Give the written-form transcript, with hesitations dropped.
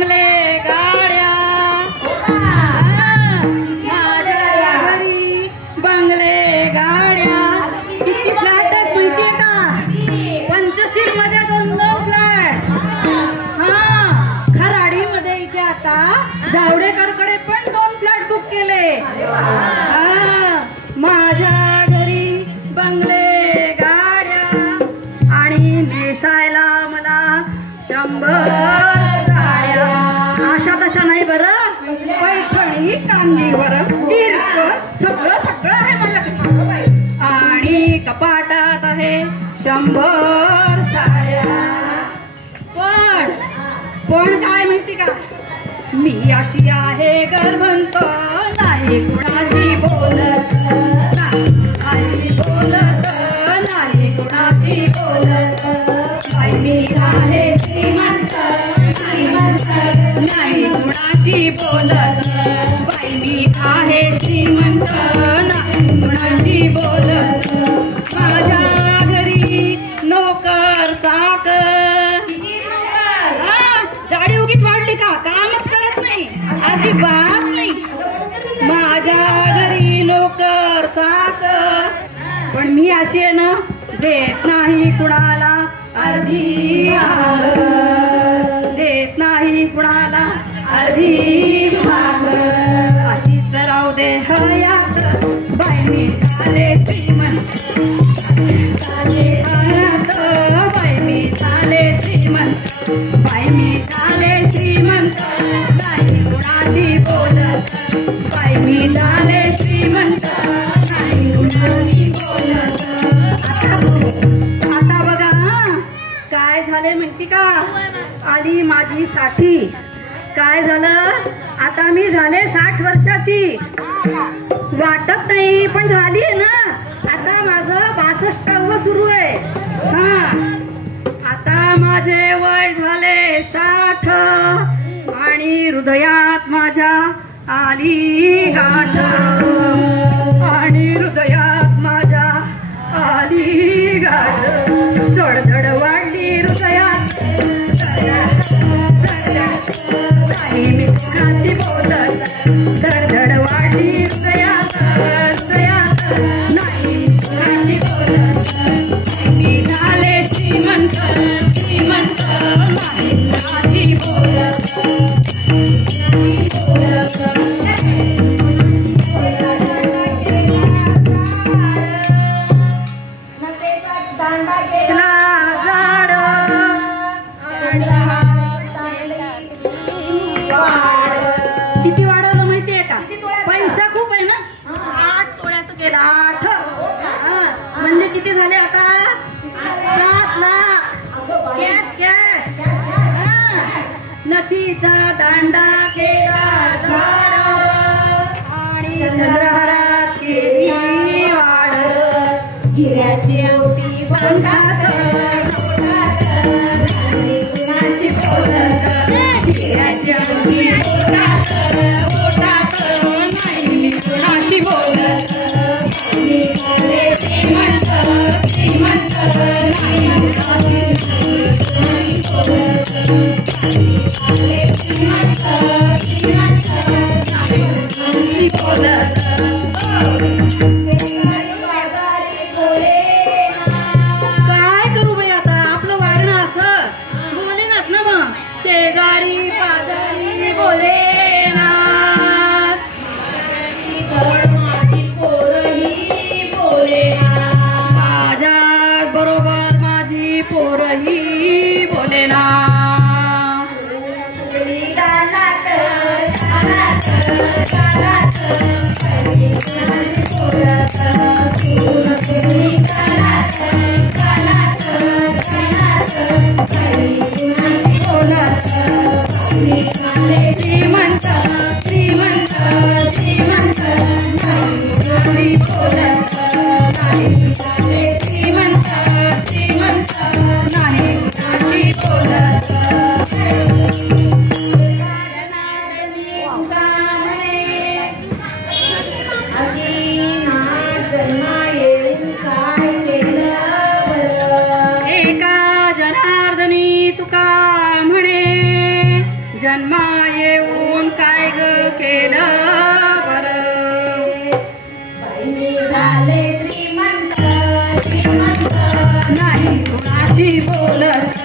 बंगले गाड्या, माझ्या घरी बंगले गाड्या. किती फ्लॅट आहेत माहितीये का? पंचशील मध्ये 2 फ्लॅट. हा, खराडीमध्ये इथे आता जावडेकरकडे पण 2 फ्लॅट बुक केले. माझ्या घरी बंगले गाड्या आणि नेसायला मला 100 साड्या. अशा तशा नाही बरं, पैठणी कांदीवर सगळं सगळं आहे माझ्याकडे. आणि कपाटात आहे 100 साड्या. पण काय माहिती का, मी अशी आहे गर्भंत, नाही कुणाशी बोलत, नाही बोलत, नाही कुणाशी बोलत. बाई मी आहे श्रीमंत, नाही कुणाशी बोलत. बाई मी आहे श्रीमंत, नाही कुणाशी बोलत. माझ्या घरी नोकर चाकर. जाडी उगीच वाढली का? कामच करत नाही, अजिबात नाही. माझ्या घरी नोकर चाकर, पण मी अशी आहे ना, देत नाही कुणाला अर्धी माग, देत नाही कुणाला अर्धी माग. अशीच राहू दे हयात, बाई मी झाले श्रीमंत, झाले हयात, बाई मी झाले श्रीमंत, बाई मी झाले श्रीमंत, नाही कुणाशी बोलत. बाई मी झाले श्रीमंत, नाही कुणाशी बोलत. आता बघा काय झाले माहिती का, आली माझी 60. काय झालं, आता मी झाले 60 वर्षाची. वाटत नाही पण झाली आहे ना. आता माझं 62वं सुरू आहे. हा, आता माझे वय झाले 60 आणि हृदयात माझ्या आली गाठ, आणि हृदयात माझ्या आली गाठ. धडधड वाढली हृदयात, नाही मी कुणाशी बोलत. धडधड वाढली हृदयात, हृदयात नाही कुणाशी बोलत. मी झाले श्रीमंत, श्रीमंत नाही कुणाशी बोलत. किती वाढवलं माहितीये का? पैसा खूप आहे ना. 8 तोळ्याचं केलं. 8 म्हणजे किती झाले आता? 7 लाख कॅश कॅश. नथीचा दांडा केला आणि चंद्रहारात केली वाढ. हिऱ्याची अंगठी बांधात, कुणाशी बोलत. हिऱ्याची अंगठी ओठात, ओठात नाही कुणाशी बोलत. मी झाले श्रीमंत, श्रीमंत नाही कुणाशी बोलत. मी झाले श्रीमंत, श्रीमंत नाही कुणाशी बोलत. काय करू बाई आता, आपलं वागणं असं बोलेनात ना. मग शेजारी पाजारी बोलेना, माझी पोरही बोलेना. माझ्या बरोबर माझी पोरही बोलेना. श्रीमंत, श्रीमंत, श्रीमंत नाही बोलत. श्रीमंत, श्रीमंत नाही बोलत. एका जनार्दनी तुका म्हणे, जन्मा येऊन काय ग केलं बरं मी झाले श्रीमंत श्रीमंत नाही कुणाशी बोलत